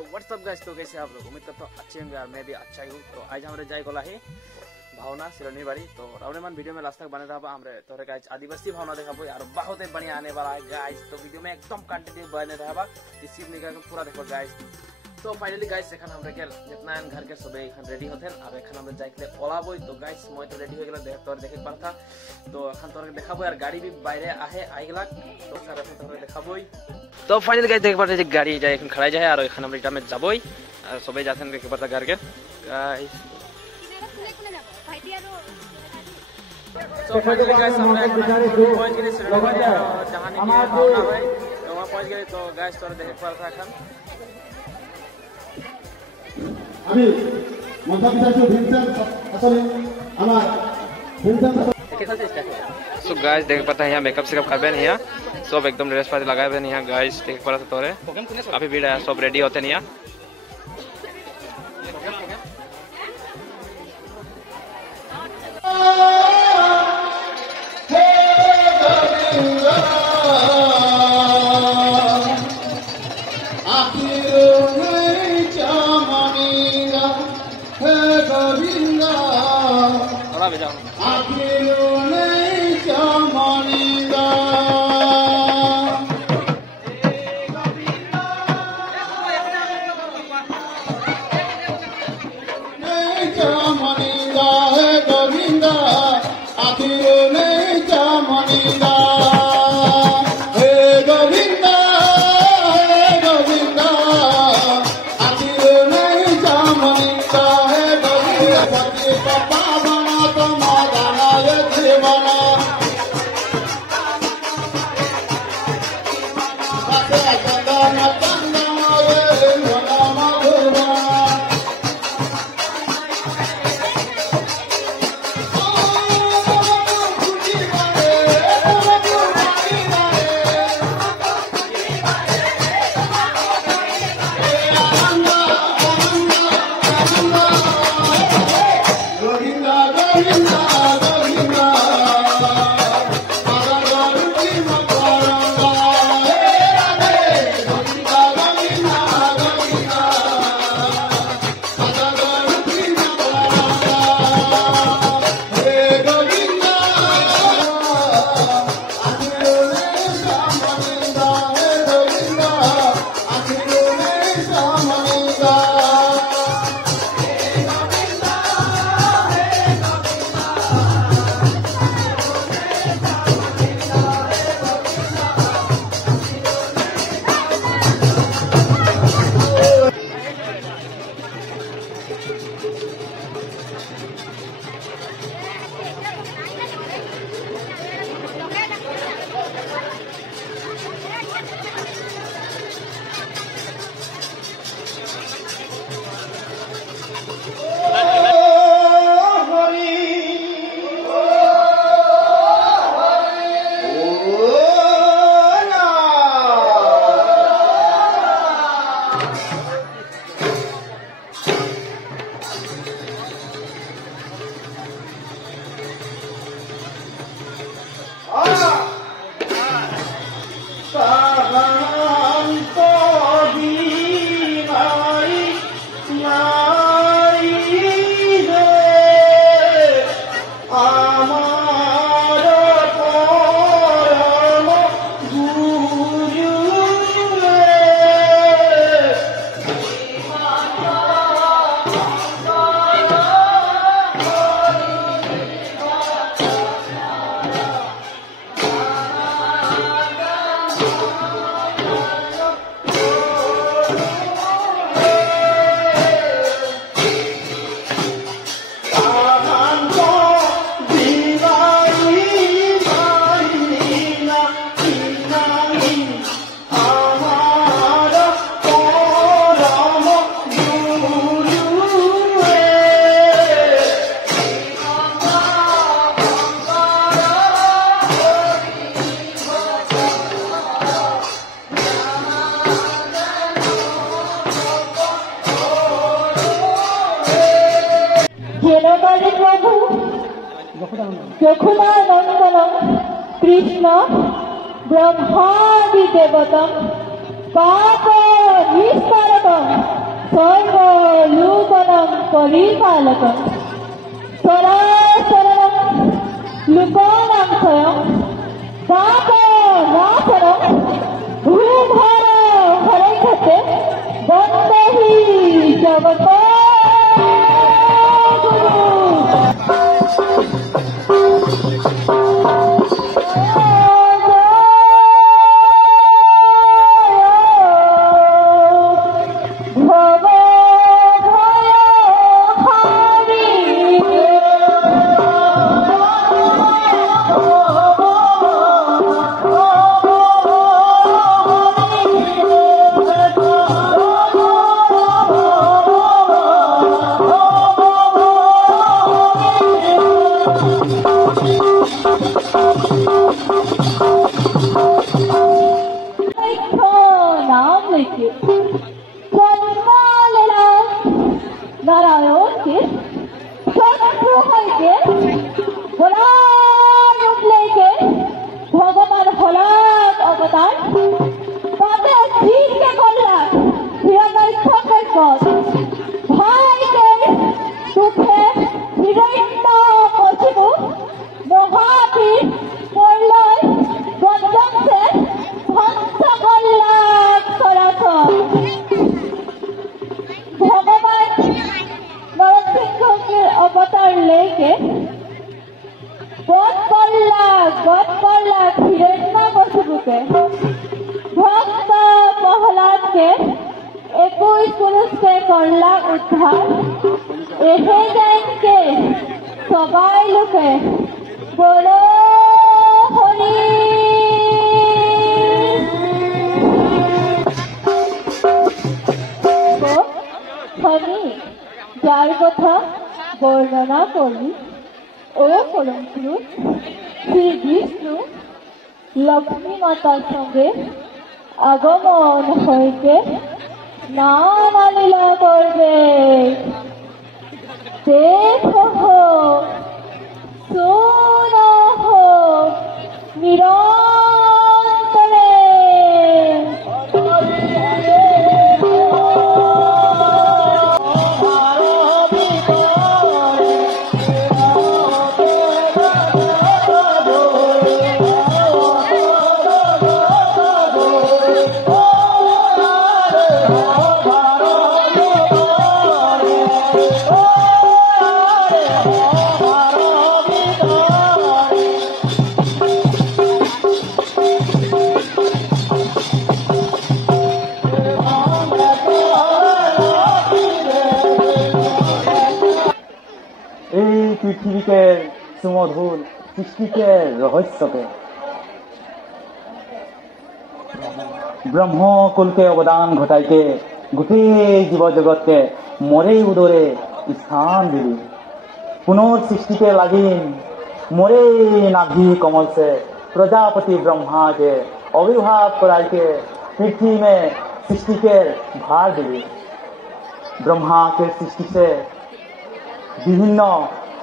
तो WhatsApp guys, तो कैसे आप लोग? उम्मीद करता हूँ अच्छे होंगे और मैं भी अच्छा ही हूँ। तो आज हमारे जाए गोला है भावना सिरोनी बाड़ी। तो रावणे मन वीडियो में लास्ट तक बने रहा हमरे तोरे गाइस आदिवासी भावना देखा और बहुत ही बढ़िया आने वाला है गाइस। तो वीडियो में एकदम कंटिन्यू बने रहा इसी निकाल पूरा देखो गाइस। तो फाइनली गाइस एखन हमरे के जितना घर के सबे एखन रेडी होते और एखन हम जाय के ओलाबो। तो गाइस मैं तो रेडी हो गेल देख तोर देखे पारता। तो एखन तोर देखाबो और गाड़ी भी बाहर आहे आइगला। तो सर एखन तोर देखाबो। तो फाइनली गाइस देख पारते गाड़ी जाय एखन खड़ा जाय और एखन हम रिटा में जाबो और सबे जाथन देखे पारता घर के गाइस। तो फाइनली गाइस हमरा पहुंच गेले सिरडोबारी जहां की भावना है तो वहां पहुंच गए। तो गाइस तोर देखे पारता एखन আমি মন্ত্র বিচারছো ভিনসেন আসলে আমার ভিনসেন। सो गाइस देख पाता है यहाँ मेकअप सिकअप कर बेन यहाँ सब एकदम ड्रेस पाती लगाए बेन यहाँ गाइस देख पा रहे तोरे काफी भीड़ है सब रेडी होते हैं यहाँ। যখুনানন্দনম কৃষ্ণ ব্রহ্মাদি দেবতম পাপ নিষ্কারকম परिपालकं स्वरासरणं लुकोनांशयं दापनासनं भूभार हरैखते वन्दे हि जगतो नारायण के शत्रु के लेके भगवान हलाक अवतार ताते ठीक के करला हिरण्य ठोकर कर भाई के दुखे हिरण्य कशिपु महावीर प्रलय गंजम से ध्वंस करला सरासर अवतार लेके गद करला हिरण्यकशिपु के भक्त प्रहलाद के 21 पुरुष के करला उद्धार एहे जान के सबाई लोके बोलो हरि हरि যার কথা বর্ণনা করি ও পরম পুরুষ শ্রী বিষ্ণু লক্ষ্মী মাতার সঙ্গে আগমন হইতে নানা লীলা করবে দেখো শোনো নিরন্তরে পৃথিবীকে সুমধুর সৃষ্টিকে রহস্যকে ব্রহ্মকুলকে অবদান ঘটাইকে গোটেই জীব জগৎকে মরে উদরে স্থান দিলি পুনর্সৃষ্টিকে লাগিন मोरे नाभि कमल से प्रजापति ब्रह्मा के आविर्भाव कराई के पृथ्वी में सृष्टि के भार दिली ब्रह्मा के सृष्टि से विभिन्न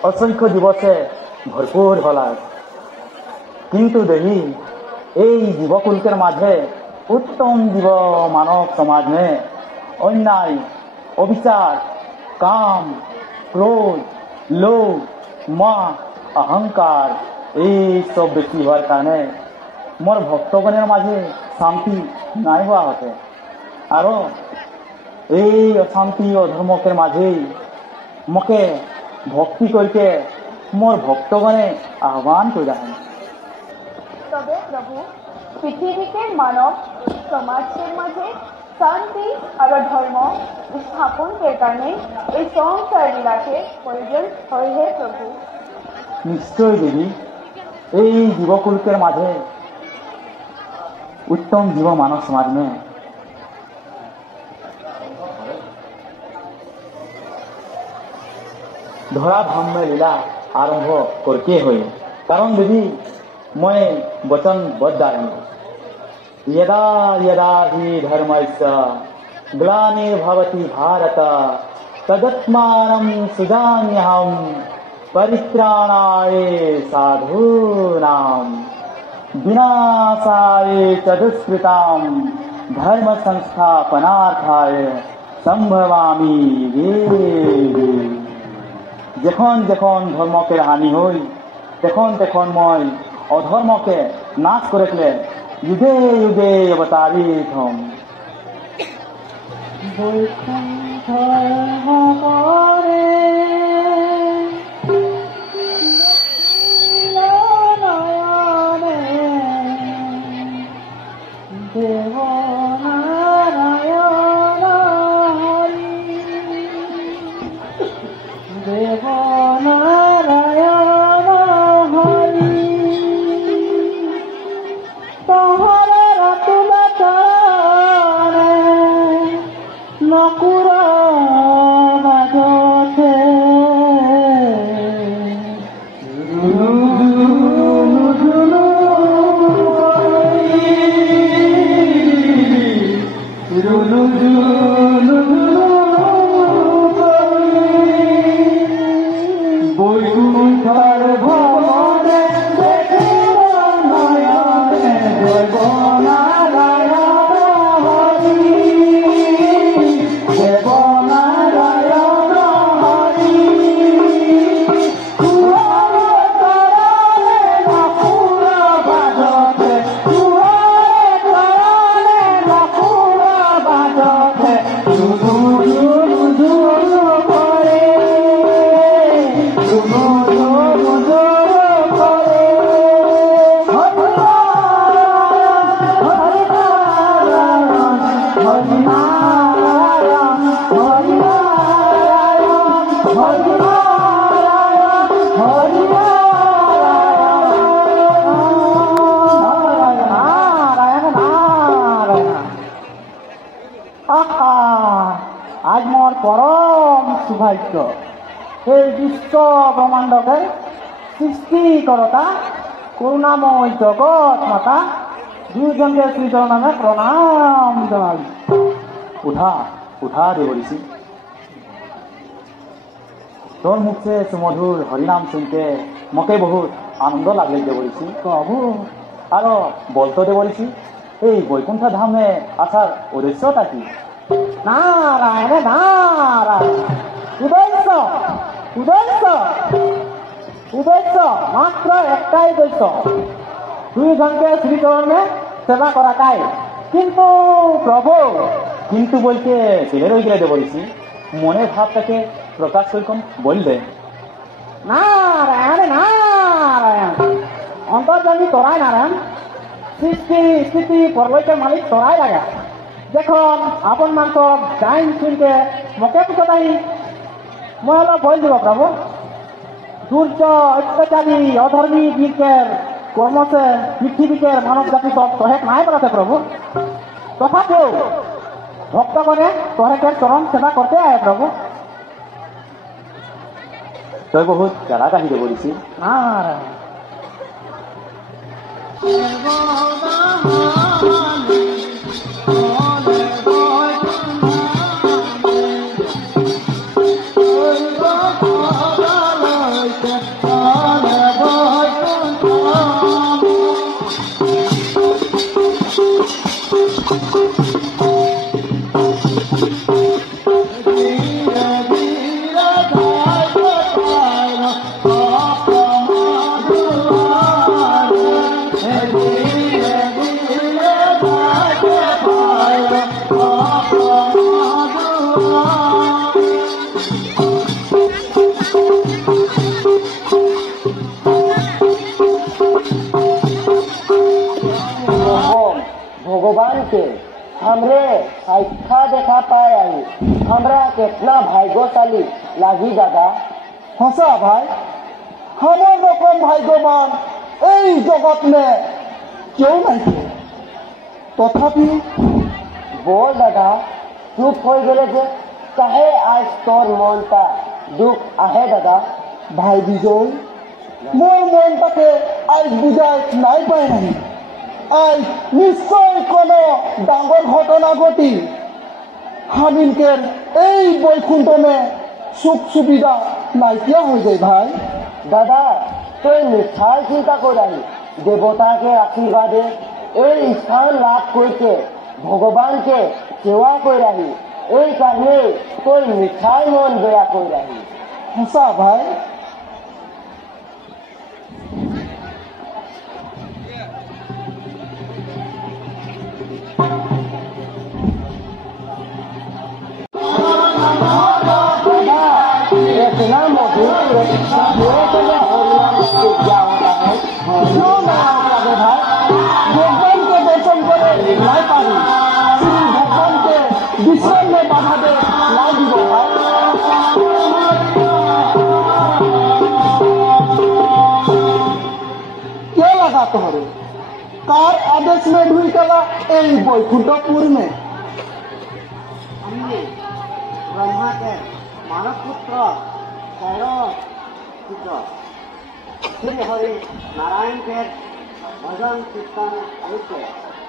असंख्य जीव से भरपूर हला किंतु देवी जीवकुल के माझे उत्तम जीव मानव समाज में अन्याय अविचार काम क्रोध लोभ मां अहंकार सब बेसि हार कारण मोर भक्तगणर माझे शांति नाई हुआ होते और अशांति अधर्म के माझे मके भक्ति करके मोर भक्तगणे आह्वान कर रहे तबे प्रभु पृथ्वी के मानव समाज के माझे शांति और धर्म स्थापन के कारण संसार लीला के प्रयोजन है प्रभु निश्चय देवी जीवकुल के माझे उत्तम जीव मानव समाज में धरा धाम में लीला आरंभ करके हुई कारण देवी मैं वचन बद्धारणी यदा यदा हि धर्मस्य ग्लानिर्भवति भारत तदात्मानं सृजाम्यहम् परित्राणाय साधूनां विनाशाय च दुष्कृतां धर्म संस्थापनार्थाय সম্ভবামি যখন যখন ধর্মকে হানি হই তখন তখন মই অধর্মকে নাশ করেছিলে যুগে যুগে অবতারিত হম। বৈকুণ্ঠ আজ মোর পরম সৌভাগ্য এই বিশ্ব ব্রহ্মাণ্ডকে সৃষ্টি করতা করুণাময় জগৎ মাতা দুজনকে শ্রীচরণ নামে প্রণাম জানাই। উঠা উঠা দেবঋষি, তোর মুখ से सुमधुर हरिनाम सुनते मके बहुत आनंद लागले देवऋषि। प्रभु आरो बोलतो देवऋषि এই বৈকুণ্ঠ ধামে আসার উদ্দেশ্যটা কি? নারায়ণ নারায়ণ, উদ্দেশ্য উদ্দেশ্য উদ্দেশ্য মাত্র একটাই উদ্দেশ্য, দুইজনকে শ্রীচরণে সেবা করাটাই। কিন্তু প্রভু, কিন্তু বলতে ছেলে রয়ে গেলে দেবঋষি, মনের ভাবটাকে প্রকাশ করুন বলবে। নারায়ণ নারায়ণ, অন্তর্যামী তোরাই নারায়ণ, সৃষ্টি স্থিতি পরলয়কের মালিক তোরাই লাগা। যখন আপন মাংস ডাইন শুনতে মকে পুকতাই মই অলপ বল দিব প্রভু। দুর্য অত্যাচারী অধর্মী বীরকের কর্মসে পৃথিবীকের মানব জাতি সব সহেক নাই পারাতে প্রভু। তথাপিও ভক্তগণে তহেকের চরণ সেবা করতে আয় প্রভু। তুই বহুত জ্বালা কাহি দেবঋষি। নারায়ণ भगवान के हमरे अच्छा देखा पाए हमरा कितना भाग्यशाली लगी दादा। हंसा भाई, हमार रकम भाग्यवान এই জগৎ में क्यों नहीं थे? तथापि बोल दादा, चुप हो गए जे कहे आज तोर मनता दुख आहे दादा। भाई विजय, मोर मनटाके आज बुझाई নাই পায় নাই। আজ নিশ্চয় কোনো ডাঙর ঘটনা ঘটি হামিনকের এই বৈকুণ্ঠমে সুখ সুবিধা নাইকিয়া হয়ে যায়। ভাই दादा তুই মিথ্যাই চিন্তা করাই, দেবতাকে আশীর্বাদে এই স্থান লাভ করতে ভগবানকে সেবা করাই ওই কারণে তোর মিঠাই মন বেয়া করে রাখি। হাসা ভাই इतना मधुर क्या होता है क्यों ना लगे भाई भगवान के दर्शन करे लाई पारी श्री भगवान के विश्राम में बाधा दे लाई दीबो भाई क्या लगा तुम्हारे कार आदेश में ढुई कला এই বৈকুণ্ঠপুর में हमने ब्रह्मा के मानव पुत्र पुत्र श्री हरि नारायण के भजन कीर्तन करके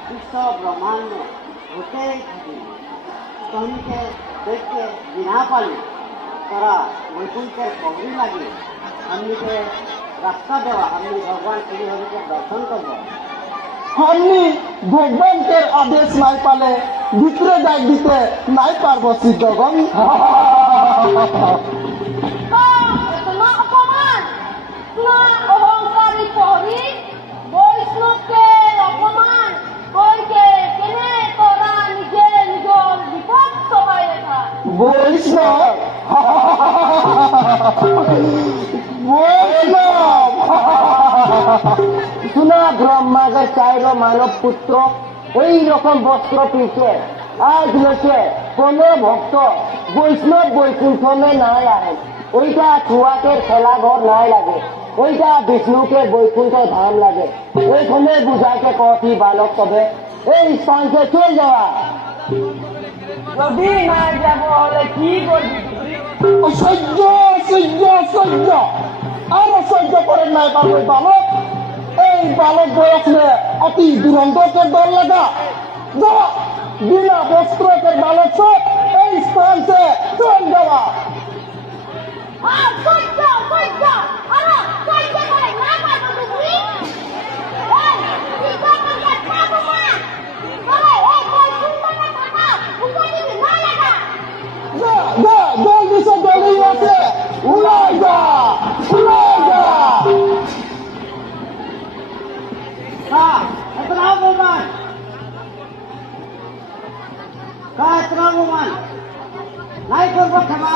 विश्व ब्रह्मांड में होते कहीं के देख के बिना पाली तरा वैकुंठ के पौड़ी लगी हमने के रास्ता देवा हमने भगवान श्री हरि के दर्शन करवा हमनी भगवान के आदेश নাই পালে ভিতরে যাই দিতে নাই পারবো সিদ্ধগণ তোমার অপমান তোমার অহংকারী প্রহরী বৈষ্ণবকে অপমান কইকে কেনে তোরা নিজে নিজের বিপদ সবাই রেখা বৈষ্ণব বৈষ্ণব सुना ब्रह्मा का चारो मानव पुत्र ওই রকম বস্ত্র পিছে আজ লোকে কোনো ভক্ত বৈষ্ণব বৈকুণ্ঠমে নাই আহে ওইটা ছুয়াকের খেলা ঘর নাই লাগে ওইটা বিষ্ণুকে বৈকুণ্ঠ ধাম লাগে ওইখানে বুঝাকে কফি বালক তবে এই স্থানকে চল যাওয়া যদি নাই যাব হলে কি করবি সহ্য সহ্য সহ্য আর সহ্য করেন নাই পারবে বালক এই বালক বয়সে অতি দুরন্তকে দল লাগা बिना वस्त्र के बालक से इस स्थान से चल जावा जल्दी से जल्दी यहाँ से उड़ाई जा इतना गुमान नहीं करबो क्षमा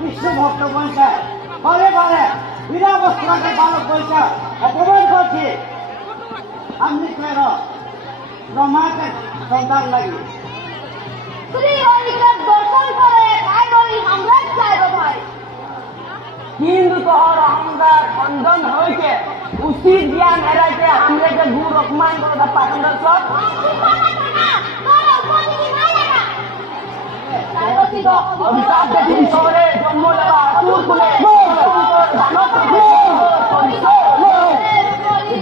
विष्णु भक्त बनता बारे बारे बिना वस्त्र के बालक बनता अपमान करछी हम निकले ब्रह्मा के संतान लगी श्री हरि के दर्शन करे काय रही हमरा चाहे भाई हिंदू तोहर अहंकार बंधन होय के उसी ज्ञान हेराय के हमरे के गुरु अपमान करदा पाखंड सब अभिशाप देखी सोरे जन्म लगा सूर कुले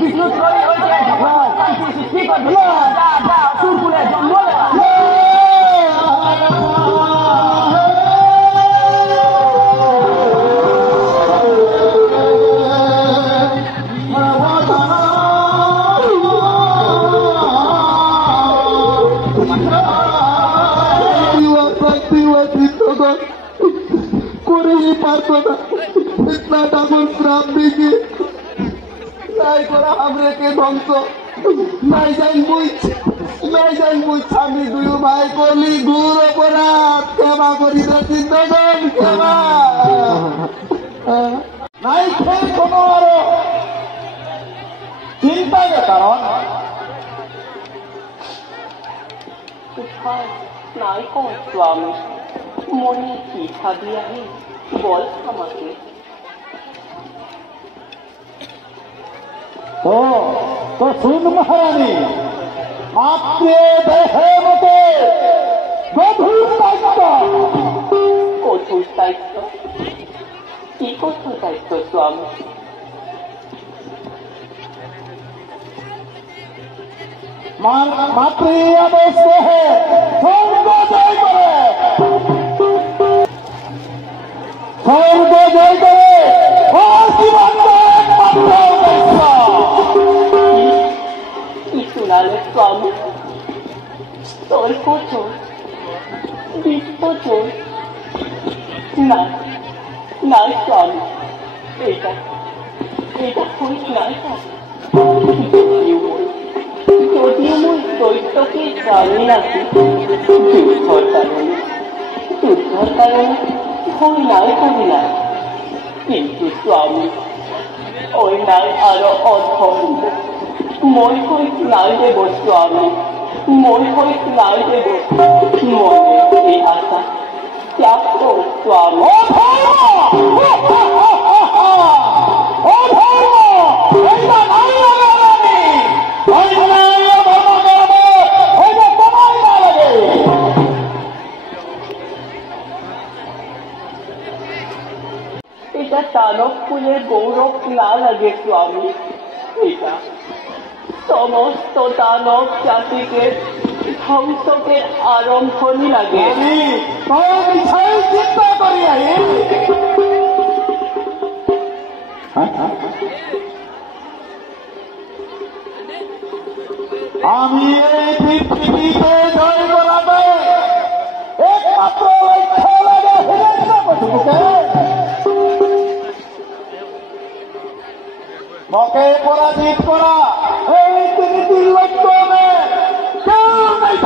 विष्णु त्रोई होय के शांति सृष्टि कर दिया जा सूर कुले जन्म लगा इतना डबल श्राप देखी नहीं करा हमरे के ध्वंस नहीं जाइन मुझ আমি দুই ভাই কলি গুর অপরাধ ক্ষমা করি চিন্তন ক্ষমা নাই খেয়ে কোনো আরো চিন্তার কারণ নাই কোন স্বামী মনে শিক্ষা দিয়া বল আমাকে तो सुन महारानी आपके देहे मते गधुर दायित्व কঠোর দায়িত্ব কি কঠোর দায়িত্ব স্বামী मातृ आदेश है स्वर्ग जय करे स्वर्ग जय करे और जीवन का एकमात्र उद्देश्य শুনালে স্বামী তোর কঠোর বিস্তার বছর না না স্বামী এটা এটা হইত নাই যদিও মই দৈত্যকে জানি নাকি যুদ্ধর কারণে ভয় নাই করি না কিন্তু স্বামী ওই নাই আরো অধর্ম মই হইত নাই দেব স্বামী মই হইত নাই দেব মনে এই আশা ত্যাগ কর স্বামী এটা দানব ফুলের গৌরব না লাগে স্বামী এটা সমস্ত দানব জাতিকে ধ্বংসকে আরম্ভণী লাগে চিন্তা করি আমি এই পৃথিবীতে জয় করাতে একমাত্র লক্ষ্য লাগে হিরণ্যকশিপুকে মকে পরাজিত করা এই পৃথিবীর লক্ষ্য হবে কেউ নাই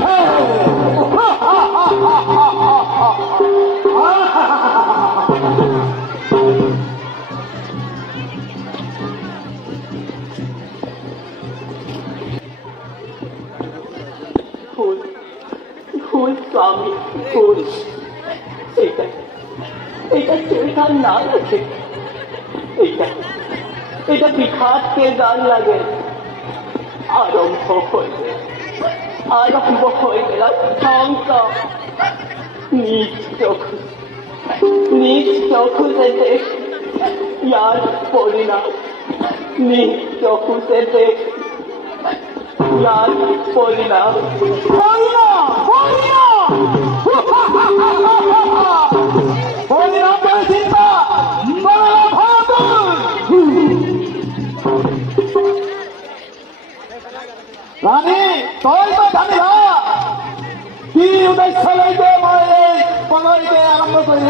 ভুল স্বামী ভুল এটা এটা চরিতার না লাগে এটা এটা বিঘাতকে গান লাগে আরম্ভ হয়ে গেল ধ্বংস নিজ চক্ষুতে দেখ ইয়ার পরিণাম নিজ চক্ষুতে দেখ ইয়ার পরিণাম রানী তই তো জানি কি উদ্দেশ্য লইতে মই এই পলয়কে আরম্ভ করি